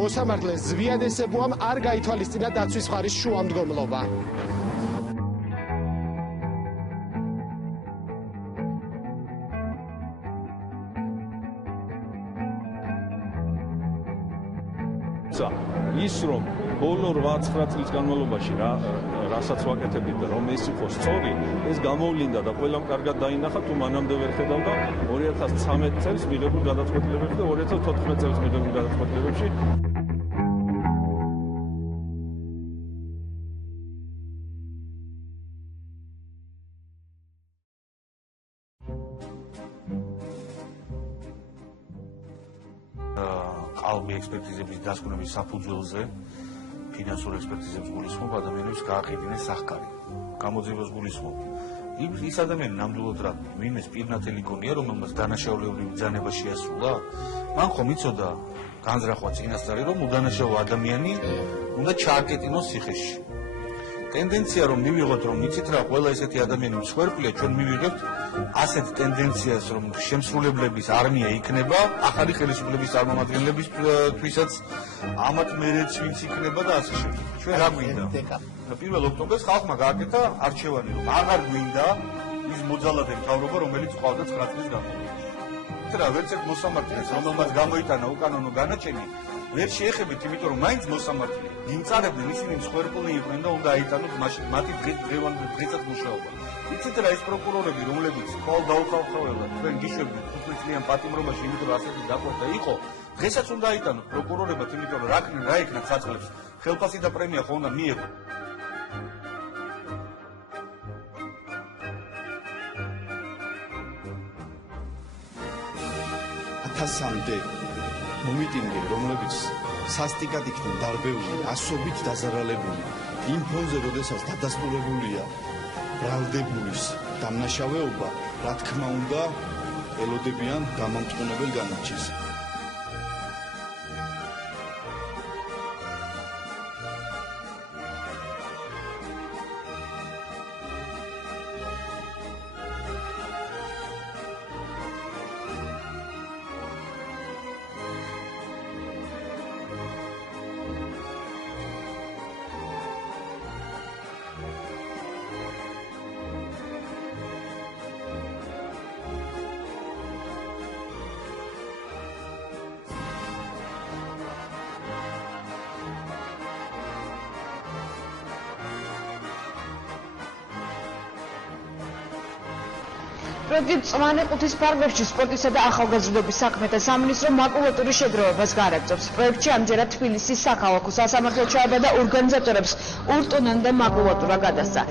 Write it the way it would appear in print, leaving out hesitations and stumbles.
მოსამართლეს ზვიადესებუამ არ გაითვალისწინა დაცვის მხარის შუამდგომლობა. ის რომ ბოლო 8-9 წლის განმავლობაში რასაც ვაკეთებდით და რომ ეს იყო სწორი, ეს გამოვლინდა და ყველამ კარგად დაინახა, თუ მანამდე ვერ ხედავდა 2013 წელს მიღებულ გადაწყვეტილებებში და 2014 წელს მიღებულ გადაწყვეტილებებში. ყალბი ექსპერტიზების დასკვნების საფუძველზე ფინანსურ ექსპერტიზებს გულისხმობ ადამიანებს გააყიდინეს სახკარი. გამოძიებას გულისხმობ. ის ადამიანი ნამდვილად რა, ვინმეს პირნათელი გონია, რომელმაც დანაშაულებრივი ბრძანება შეასრულა, მან ხომ იცოდა განზრახვა წინასწარი, რომ უდანაშაულო ადამიანი უნდა ჩააკეტინოს ციხეში. ტენდენცია რომ მივიღოთ, რომ იცით რა, ყველა ესეთი ადამიანი მსხვერპლია, ჩვენ მივიღებთ ასეთ ტენდენციას, რომ შემსრულებლების არმია იქნება, ახალი ხელისუფლების წარმომადგენლებისთვისაც ამათ მერეც ვინც იქნება და ასე შემდეგ. ჩვენ რა გვინდა? 1 ოქტომბერს ხალხმა გააკეთა არჩევანი, რომ აღარ გვინდა ის მოძალადე მთავრობა, რომელიც ყავდა 9 წლის განმავლობაში. რა, ვერც ერთ მოსამართლეს, რომელმაც გამოიტანა უკანონო განაჩენი, ვერ შეეხებით, იმიტომ რომ მაინც მოსამართლე იმწარებდნენ, ისინი მსხვერპლნი იყვნენ და უნდა აიტანოთ მათი დღესაც მუშაობა. იცით რა, ის პროკურორები, რომლებიც ყოველ დაუხალხავებად თქვენ გიშვებდით 5 წლიან პატიმრობაში, იმიტომ რომ ასეთი დაკვეთა იყო, დღესაც უნდა აიტანოთ პროკურორებად, იმიტომ რომ რა იქნა საწყლებს, ხელფასი და პრემია ხო უნდა მიიღო. ათასამდე მომიტინგე, რომლებიც სასტიკად იქნენ დარბეული, ასობით დაზარალებული, იმ ფონზე, როდესაც დადასტურებულია ბრალდებულის დამნაშავეობა, რა თქმა უნდა, ელოდებიან გამამტყუნებელ განაჩენს. პრეზიდენტ წვანე ყუთის ფარგლებში სპორტისა და ახალგაზრდობის საქმეთა სამინისტრო მაკულატურის შეგროვებას გაარებწობს. პროექტში ამჯერად თბილისის საქალაქო სასამართლო ჩაება და ორგანიზატორებს ურტუნამდე მაკულატურა გადასცა.